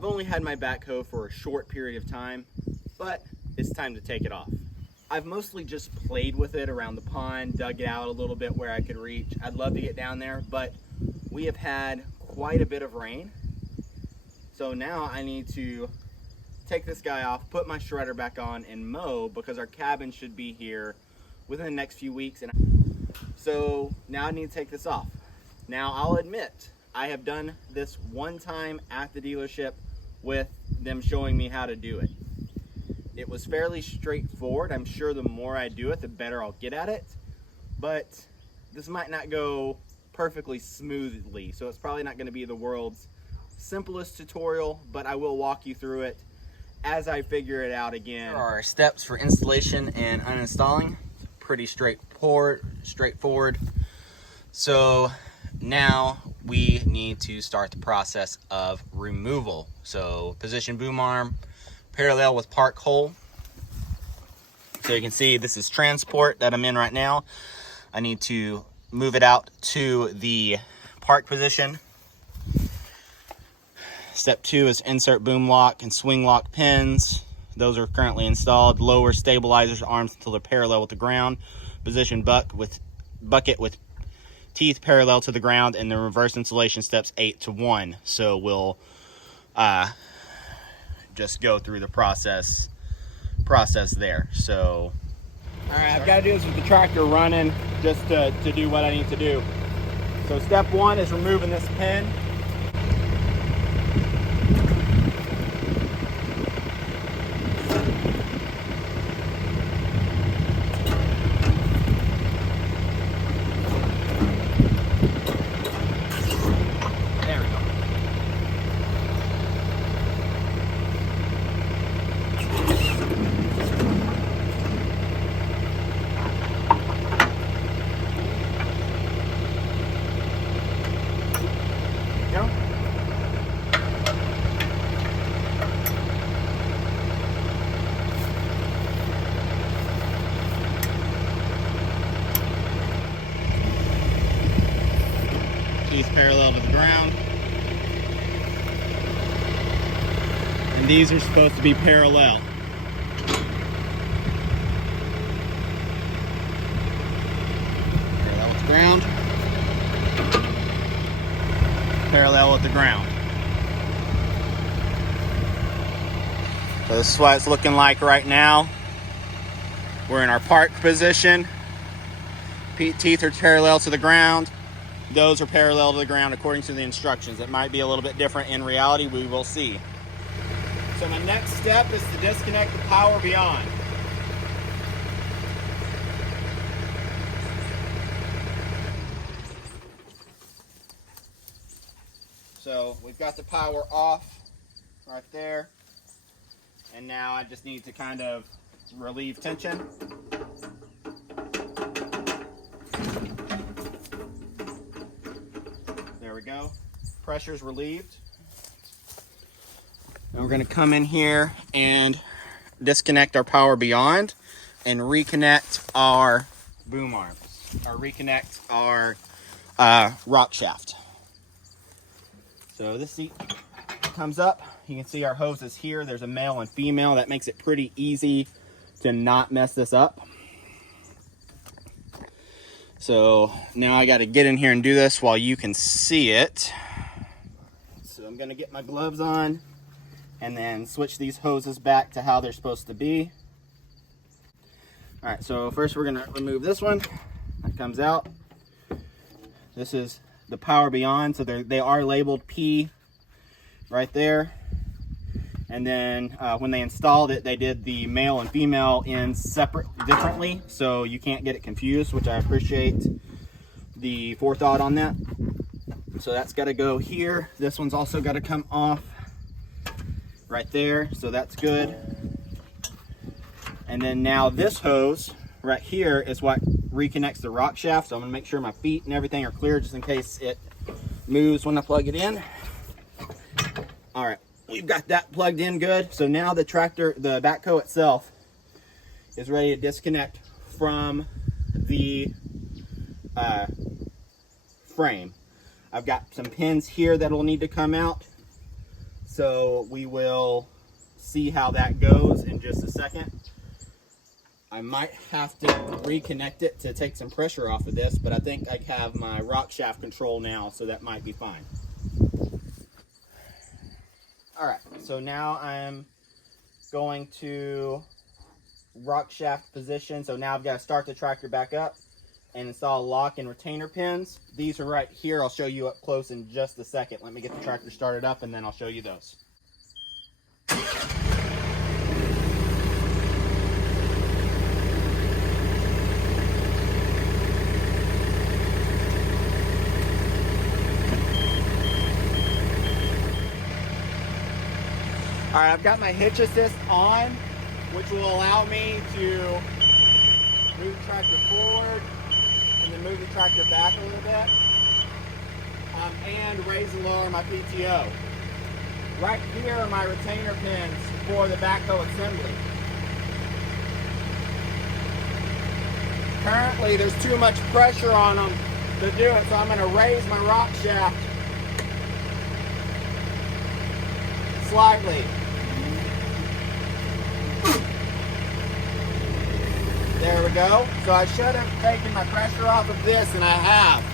I've only had my backhoe for a short period of time, but it's time to take it off. I've mostly just played with it around the pond, dug it out a little bit where I could reach. I'd love to get down there, but we have had quite a bit of rain. So now I need to take this guy off, put my shredder back on, and mow, because our cabin should be here within the next few weeks. And so now I need to take this off. Now I'll admit, I have done this one time at the dealership with them showing me how to do it. It was fairly straightforward. I'm sure the more I do it, the better I'll get at it. But this might not go perfectly smoothly, so it's probably not going to be the world's simplest tutorial, but I will walk you through it as I figure it out again. There are steps for installation and uninstalling. Pretty straightforward. So now we need to start the process of removal. So position boom arm parallel with park hole. So you can see this is transport that I'm in right now. I need to move it out to the park position. Step 2 is insert boom lock and swing lock pins. Those are currently installed. Lower stabilizers arms until they're parallel with the ground. Position bucket with teeth parallel to the ground, and the reverse installation steps 8 to 1. So we'll just go through the process there. So all right, I've got to do this with the tractor running just to do what I need to do. So step 1 is removing this pin. Teeth parallel to the ground, and these are supposed to be parallel. Parallel with the ground. Parallel with the ground. So this is what it's looking like right now. We're in our park position. Teeth are parallel to the ground. Those are parallel to the ground according to the instructions. It might be a little bit different in reality. We will see. So my next step is to disconnect the power beyond. So we've got the power off right there. And now I just need to kind of relieve tension. There we go. Pressure's relieved. And we're going to come in here and disconnect our power beyond and reconnect our boom arms, or reconnect our rock shaft. So this seat comes up. You can see our hoses here. There's a male and female. That makes it pretty easy to not mess this up. So now I got to get in here and do this while you can see it. So I'm going to get my gloves on and then switch these hoses back to how they're supposed to be. All right, so first we're going to remove this one. That comes out. This is the power beyond, so they are labeled P right there. And then when they installed it, they did the male and female ends differently, so you can't get it confused, which I appreciate the forethought on that. So that's got to go here. This one's also got to come off right there, so that's good. And then now this hose right here is what reconnects the rock shaft. So I'm going to make sure my feet and everything are clear just in case it moves when I plug it in. All right. We've got that plugged in good. So now the backhoe itself is ready to disconnect from the frame. I've got some pins here that will need to come out. So we will see how that goes in just a second. I might have to reconnect it to take some pressure off of this, but I think I have my rock shaft control now, so that might be fine. All right, so now I'm going to rock shaft position. So now I've got to start the tractor back up and install lock and retainer pins. These are right here. I'll show you up close in just a second. Let me get the tractor started up and then I'll show you those. All right, I've got my hitch assist on, which will allow me to move the tractor forward and then move the tractor back a little bit, and raise and lower my PTO. Right here are my retainer pins for the backhoe assembly. Currently, there's too much pressure on them to do it, so I'm going to raise my rock shaft slightly. There we go. So I should have taken my pressure off of this, and I have.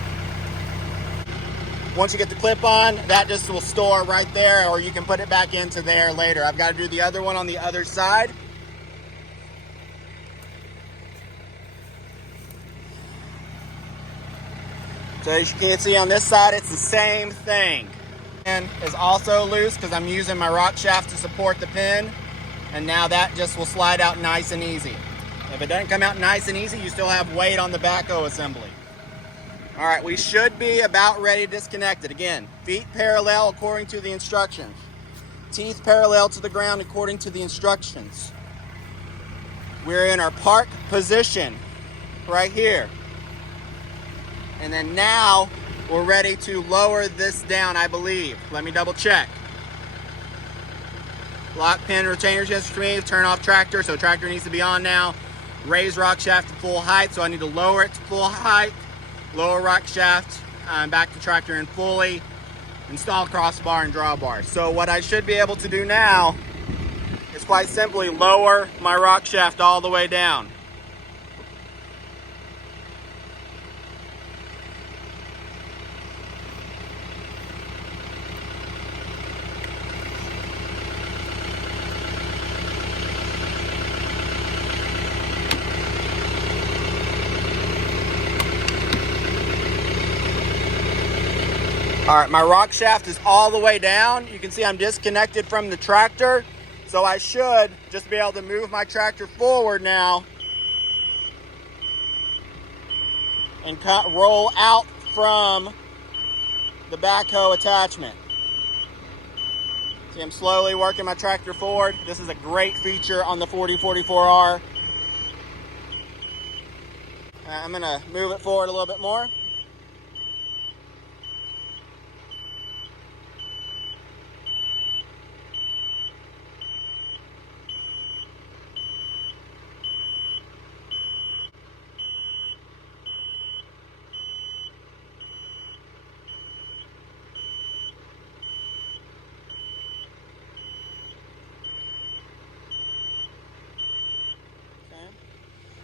Once you get the clip on, that just will store right there, or you can put it back into there later. I've got to do the other one on the other side. So as you can see on this side, it's the same thing. And is also loose because I'm using my rock shaft to support the pin. And now that just will slide out nice and easy. If it doesn't come out nice and easy, you still have weight on the backhoe assembly. All right, we should be about ready to disconnect it. Again, feet parallel according to the instructions. Teeth parallel to the ground according to the instructions. We're in our park position right here. And then now we're ready to lower this down, I believe. Let me double check. Lock pin retainers just for me. Turn off tractor, so tractor needs to be on now. Raise rock shaft to full height, so I need to lower it to full height. Lower rock shaft, back to tractor in fully. Install crossbar and drawbar. So what I should be able to do now is quite simply lower my rock shaft all the way down. All right, my rock shaft is all the way down. You can see I'm disconnected from the tractor. So I should just be able to move my tractor forward now and roll out from the backhoe attachment. See, I'm slowly working my tractor forward. This is a great feature on the 4044R. I'm gonna move it forward a little bit more.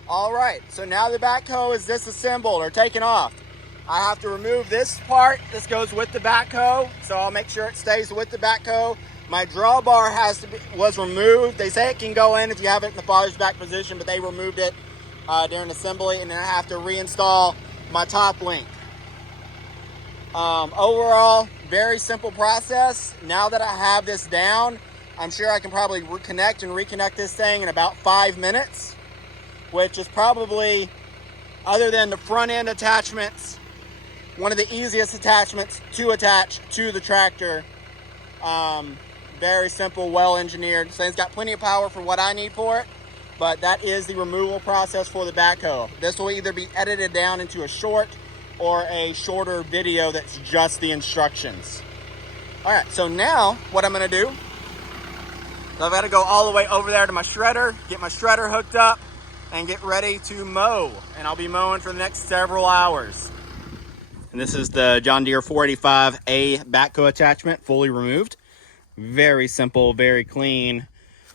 All right, so now the backhoe is disassembled or taken off. I have to remove this part. This goes with the backhoe, so I'll make sure it stays with the backhoe. My drawbar was removed. They say it can go in if you have it in the farthest back position, but they removed it during assembly, and then I have to reinstall my top link. Overall, very simple process. Now that I have this down, I'm sure I can probably connect and reconnect this thing in about 5 minutes, which is probably, other than the front end attachments, one of the easiest attachments to attach to the tractor. Very simple, well engineered. This thing's got plenty of power for what I need for it, but that is the removal process for the backhoe. This will either be edited down into a short or a shorter video that's just the instructions. All right, so now what I'm gonna do, so I've got to go all the way over there to my shredder, get my shredder hooked up, and get ready to mow. And I'll be mowing for the next several hours. And this is the John Deere 485A backhoe attachment, fully removed. Very simple, very clean.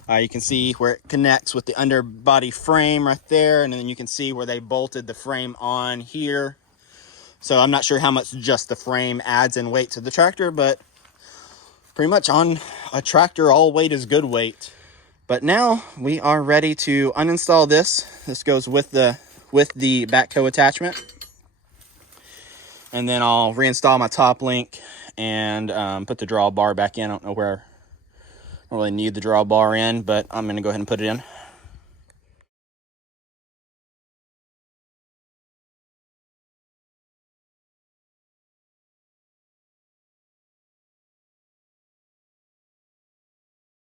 You can see where it connects with the underbody frame right there, and then you can see where they bolted the frame on here. So I'm not sure how much just the frame adds in weight to the tractor, but pretty much on a tractor, all weight is good weight. But now we are ready to uninstall this. This goes with the backhoe attachment. And then I'll reinstall my top link and put the drawbar back in. I don't know where I don't really need the drawbar in, but I'm gonna go ahead and put it in.